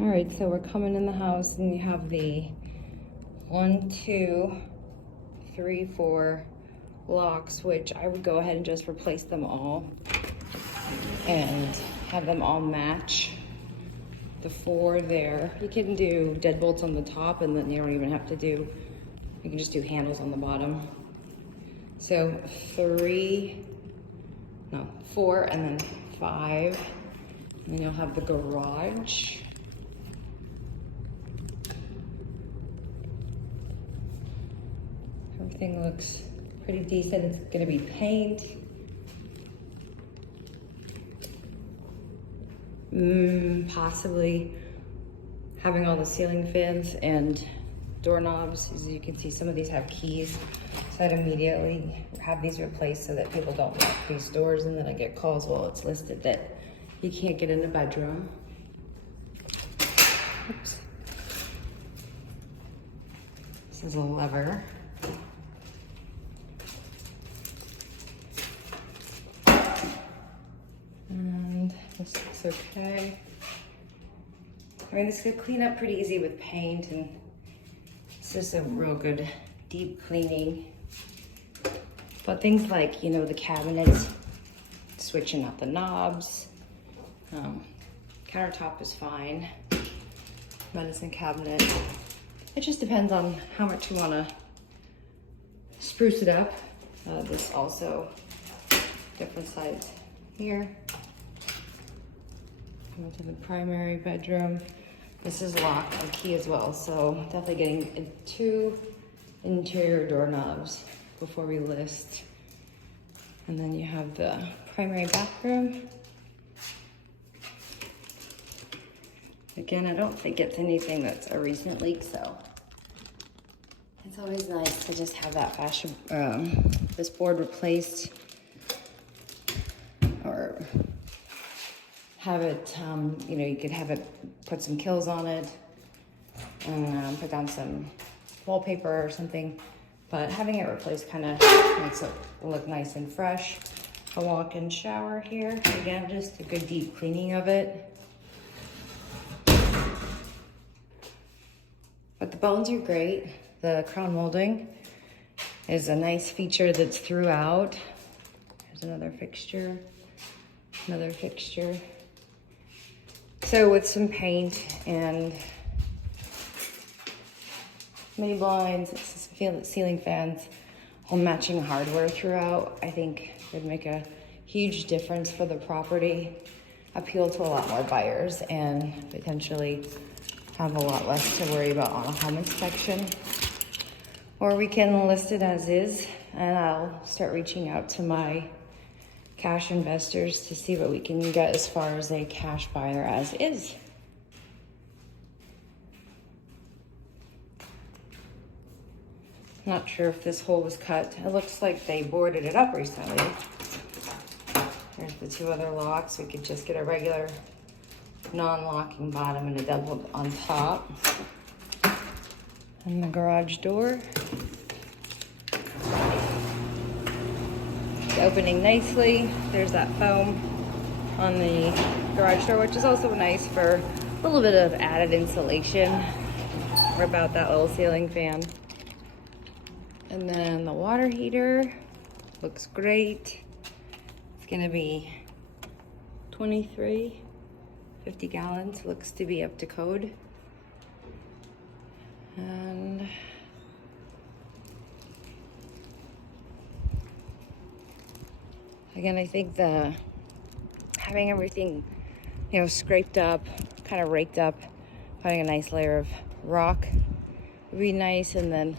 All right, so we're coming in the house and you have the 1, 2, 3, 4 locks, which I would go ahead and just replace them all and have them all match the 4 there. You can do deadbolts on the top and then you don't even have to do, you can just do handles on the bottom. So 4 and then 5. And then you'll have the garage. Everything looks pretty decent. It's gonna be paint. Possibly having all the ceiling fans and doorknobs. As you can see, some of these have keys. So I'd immediately have these replaced so that people don't lock these doors, and then I get calls while it's listed that you can't get in the bedroom. Oops. This is a lever. And this looks okay. I mean, this could clean up pretty easy with paint, and it's just a real good deep cleaning. But things like, you know, the cabinets, switching out the knobs, countertop is fine, medicine cabinet. It just depends on how much you want to spruce it up. This also different sides here. Come to the primary bedroom. This is lock and key as well, so definitely getting 2 interior doorknobs before we list. And then you have the primary bathroom. Again, I don't think it's anything that's a recent leak, so it's always nice to just have that fashion, this board replaced, or have it, you know, you could have it, put some kills on it, and put down some wallpaper or something. But having it replaced kind of makes it look nice and fresh. A walk-in shower here. Again, just a good deep cleaning of it. But the bones are great. The crown molding is a nice feature that's throughout. There's another fixture, another fixture. So with some paint and mini blinds, ceiling fans, all matching hardware throughout, I think would make a huge difference for the property, appeal to a lot more buyers, and potentially have a lot less to worry about on a home inspection. Or we can list it as is, and I'll start reaching out to my cash investors to see what we can get as far as a cash buyer as is. Not sure if this hole was cut. It looks like they boarded it up recently. There's the 2 other locks. We could just get a regular non-locking bottom and a double on top. And the garage door. It's opening nicely. There's that foam on the garage door, which is also nice for a little bit of added insulation. Or about that little ceiling fan. And then the water heater looks great. It's gonna be 23, 50 gallons, looks to be up to code. And again, I think having everything, you know, scraped up, kind of raked up, putting a nice layer of rock would be nice, and then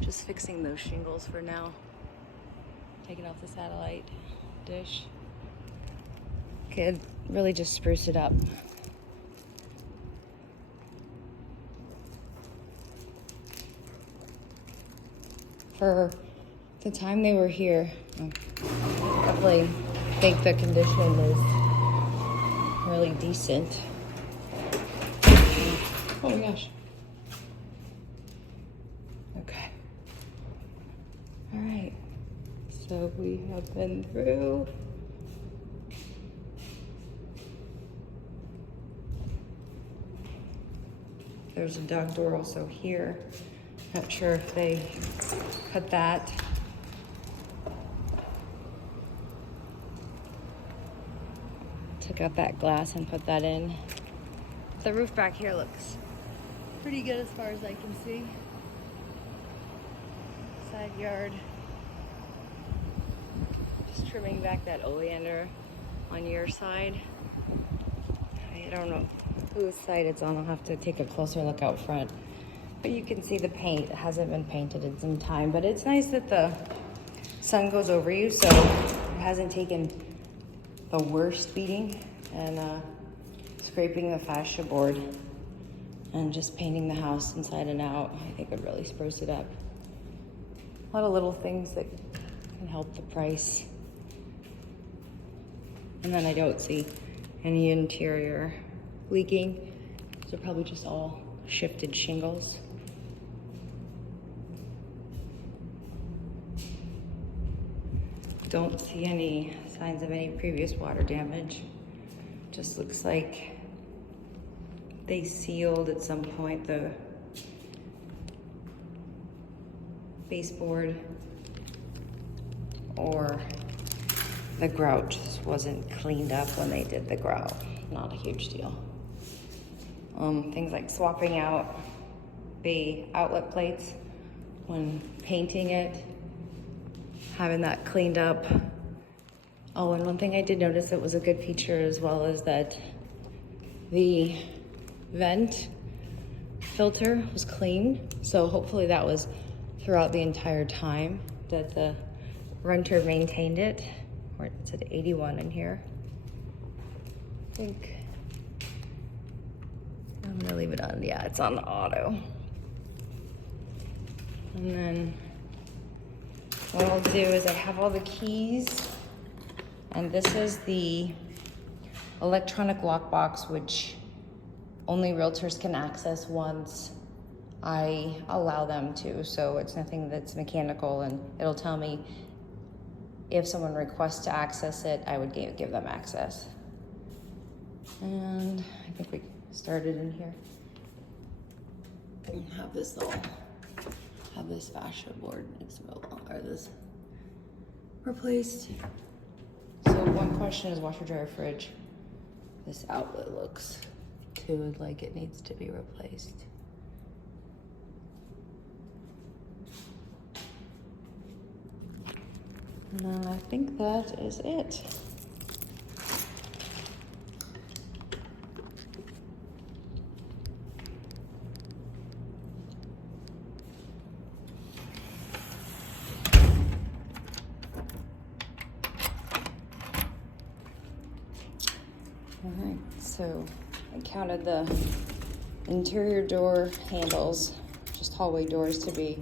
just fixing those shingles for now. Taking off the satellite dish. Could really just spruce it up. For the time they were here, definitely think the condition is really decent. Oh my gosh. Okay. All right. So we have been through there's a dog door also here. Not sure if they put that. Took out that glass and put that in. The roof back here looks pretty good as far as I can see. Side yard. Just trimming back that oleander on your side. I don't know whose side it's on. I'll have to take a closer look out front. But you can see the paint. It hasn't been painted in some time, but it's nice that the sun goes over you, so it hasn't taken the worst beating. And scraping the fascia board and just painting the house inside and out, I think would really spruce it up. A lot of little things that can help the price. And then I don't see any interior leaking. These are probably just all shifted shingles. Don't see any signs of any previous water damage. Just looks like they sealed at some point the baseboard, or the grout just wasn't cleaned up when they did the grout. Not a huge deal. Things like swapping out the outlet plates when painting it, having that cleaned up. Oh, and one thing I did notice that was a good feature as well is that the vent filter was clean. So hopefully that was throughout the entire time that the renter maintained it. Or it said 81 in here. I think I'm gonna leave it on. Yeah, it's on auto. And then what I'll do is I have all the keys. And this is the electronic lockbox, which only realtors can access once I allow them to. So it's nothing that's mechanical, and it'll tell me if someone requests to access it, I would give them access. And I think we started in here. And have this fascia board or this replaced. So one question is washer, dryer, fridge. This outlet looks too like it needs to be replaced. And then I think that is it. All right, so I counted the interior door handles, just hallway doors to be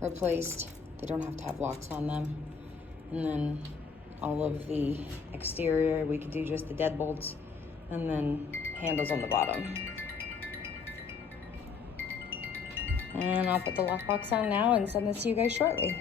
replaced. They don't have to have locks on them. And then all of the exterior, we could do just the deadbolts and then handles on the bottom. And I'll put the lockbox on now and send this to you guys shortly.